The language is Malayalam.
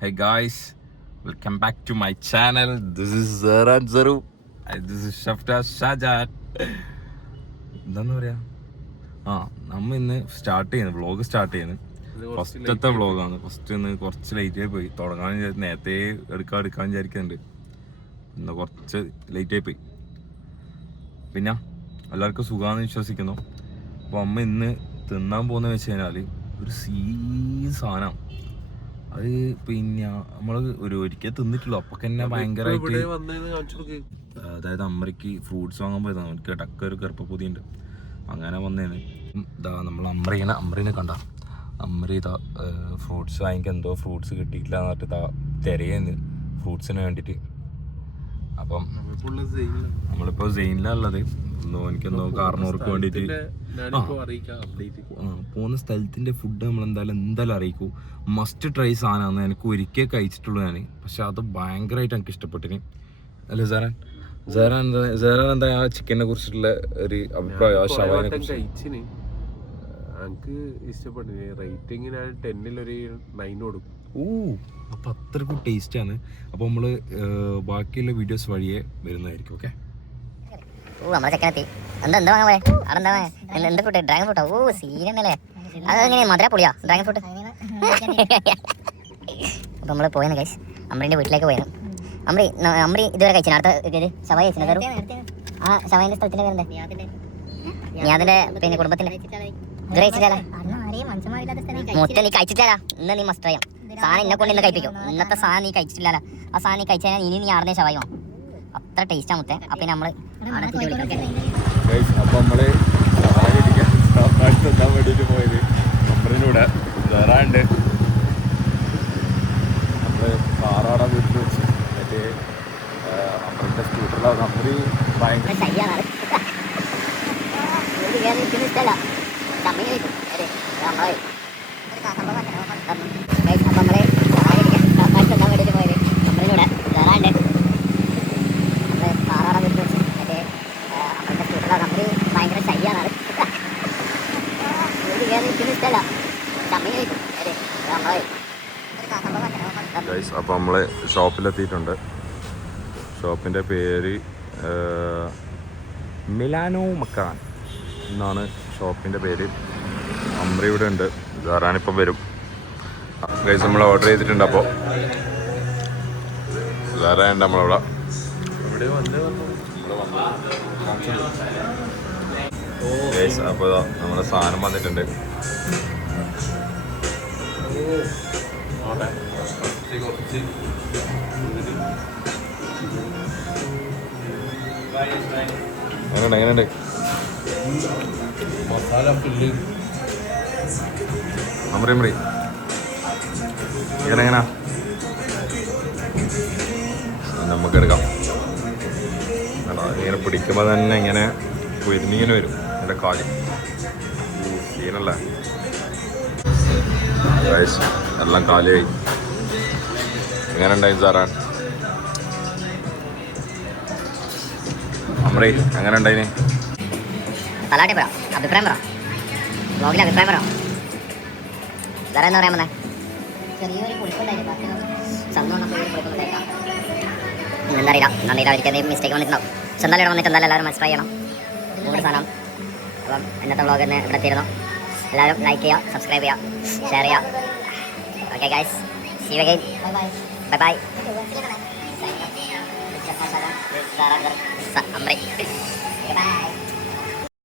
Hey guys, welcome back to my channel. This is Zaran Zaru. This is Shafta Shajat. എന്താന്ന് പറയാ നമ്മ ഇന്ന് സ്റ്റാർട്ട് ചെയ്യുന്നത് വ്ളോഗ് സ്റ്റാർട്ട് ചെയ്യുന്നത് ഫസ്റ്റത്തെ വ്ളോഗാണ്. ഫസ്റ്റ് ഇന്ന് കുറച്ച് ലേറ്റായി പോയി. തുടങ്ങാൻ നേരത്തെ എടുക്കാൻ വിചാരിക്കുന്നുണ്ട്. ഇന്ന് കുറച്ച് ലേറ്റായി പോയി. പിന്നെ എല്ലാവർക്കും സുഖമാണെന്ന് വിശ്വസിക്കുന്നു. അപ്പോൾ അമ്മ ഇന്ന് തിന്നാൻ പോകുന്നത് വെച്ച് കഴിഞ്ഞാൽ ഒരു സാധനം. അത് പിന്നെ നമ്മൾ ഒരിക്കൽ തിന്നിട്ടുള്ളൂ. അപ്പൊ തന്നെ ഭയങ്കരമായിട്ട്, അതായത് അമ്മയ്ക്ക് ഫ്രൂട്ട്സ് വാങ്ങാൻ പോയതാണ്. എനിക്ക് ടക്ക ഒരു കറുപ്പപ്പൂതിയുണ്ട്. അങ്ങനെ വന്നേന്ന് ഇതാ നമ്മൾ അമ്മറീനെ കണ്ട അമ്മ ഇതാ ഫ്രൂട്ട്സ് വാങ്ങിക്കാൻ എന്തോ ഫ്രൂട്ട്സ് കിട്ടിയിട്ടില്ല എന്ന് പറഞ്ഞിട്ട് ഇതാ തിരയുന്നു ഫ്രൂട്ട്സിന് വേണ്ടിയിട്ട്. അപ്പം നമ്മളിപ്പോൾ സെയിനിലുള്ളത്. എനിക്കെന്തോ കാരണവർക്ക് വേണ്ടിയിട്ട് പോകുന്ന സ്ഥലത്തിന്റെ ഫുഡ് നമ്മൾ എന്തായാലും അറിയിക്കൂ. മസ്റ്റ് ട്രൈ സാധനമാണ്. എനിക്ക് ഒരിക്കൽ കഴിച്ചിട്ടുള്ളൂ ഞാൻ. പക്ഷെ അത് ഭയങ്കരമായിട്ട് എനിക്ക് ഇഷ്ടപ്പെട്ടിന്. അല്ലേ സാറാൻ എന്താ ആ ചിക്കനെ കുറിച്ചിട്ടുള്ള ഒരു അഭിപ്രായം? ആ ഷവായിനെ കുറിച്ച് എനിക്ക് ഇഷ്ടപ്പെട്ടു. റേറ്റിംഗ് ഞാൻ 10 ഒരു 9 കൊടുക്കും. അപ്പൊ അത്രക്കും ടേസ്റ്റ് ആണ്. അപ്പൊ നമ്മള് ബാക്കിയുള്ള വീഡിയോസ് വഴിയെ വരുന്നതായിരിക്കും. ഓക്കെ, നമ്മളെ ചെക്കനെത്തി. എന്താ വാങ്ങാൻ പോയെ? അവിടെ എന്താ ഫ്രൂട്ട്? ഡ്രാഗൺ ഫ്രൂട്ടോ? സീനല്ലേ. അതെങ്ങനെ മധുര പൊളിയാ ഡ്രാഗൺ ഫ്രൂട്ട്? അപ്പൊ നമ്മള് പോയെന്ന് ഗൈസ്, അമ്രീന്റെ വീട്ടിലേക്ക് പോയെന്ന്. അമ്രി ഇതുവരെ കഴിച്ചു. അടുത്ത ഷവായി കഴിച്ചു. ആ ഷവായിന്റെ സ്ഥലത്തിന്റെ പേരെന്താ? ഞാതിന്റെ പിന്നെ കുടുംബത്തിന്റെ ഇതുവരെ കഴിച്ചിട്ടല്ല. മൊത്തം നീ കഴിച്ചിട്ടല്ല. ഇന്ന് നീ മസ്റ്റ് ചെയ്യാം. സാധനം എന്നെ കൊണ്ട് ഇന്ന് കഴിപ്പിക്കും. ഇന്നത്തെ സാധനം നീ കഴിച്ചിട്ടില്ല. ആ സാധനം നീ കഴിച്ചാൽ ഇനി നീ ആടുന്ന ഷവായി വാങ്ങും. അത്ര ടേസ്റ്റാ മുത്തേ. അപ്പൊ നമ്മള് അപ്പൊ നമ്മള് തിന്നാൻ വേണ്ടിട്ട് പോയത് അമ്മറിനൂടെ വേറാണ്ട്. നമ്മള് കാറാട വീട്ടിൽ വെച്ച് മറ്റേ അമ്മറിന്റെ സ്കൂട്ടറിലാണ്. അമ്മറി ഭയങ്കര അപ്പോൾ നമ്മൾ ഷോപ്പിലെത്തിയിട്ടുണ്ട്. ഷോപ്പിൻ്റെ പേര് മിലാനോ മക്കാൻ എന്നാണ് ഷോപ്പിൻ്റെ പേര്. അമ്രി ഇവിടെ ഉണ്ട്. സാറാനിപ്പം വരും. ഗൈസ് നമ്മൾ ഓർഡർ ചെയ്തിട്ടുണ്ട്. അപ്പോൾ സാറാനുണ്ട് നമ്മളവിടെ. ഗൈസ് അപ്പോൾ നമ്മുടെ സാധനം വന്നിട്ടുണ്ട്. എങ്ങനെയുണ്ട് മസാല ഫില്ല് അമ്രി ഇങ്ങനെങ്ങനാ നമുക്കെടുക്കാം. ഇങ്ങനെ പിടിക്കുമ്പോൾ തന്നെ ഇങ്ങനെ പൊരിഞ്ഞിങ്ങനെ വരും എൻ്റെ കാല്. സീനല്ലേ എല്ലാം കാലിയായി. എങ്ങനെ ഉണ്ടായി സാറാൻ? അമ്രി എങ്ങനെ ഉണ്ടായിന്? അഭിപ്രായം പറ. വ്ളോഗിലെ അഭിപ്രായം പറ. വേറെ എന്താ പറയാൻ വന്നേ? ചെറിയൊരു പുളിപ്പുണ്ടായിരുന്നു. എന്താ ഒരിക്കൽ മിസ്റ്റേക്ക് വന്നിട്ടുണ്ടാവും. പക്ഷെ എന്തായാലും ഇവിടെ വന്നിട്ട് എന്തായാലും എല്ലാവരും മനസ്സിലായി ചെയ്യണം. കൂടുതൽ സാധനം. അപ്പം ഇന്നത്തെ വ്ളോഗ് തന്നെ ഇവിടെ എത്തിയിരുന്നു. എല്ലാവരും ലൈക്ക് ചെയ്യുക, സബ്സ്ക്രൈബ് ചെയ്യുക, ഷെയർ ചെയ്യുക. Okay guys, see you again. Bye bye. അമ്രി.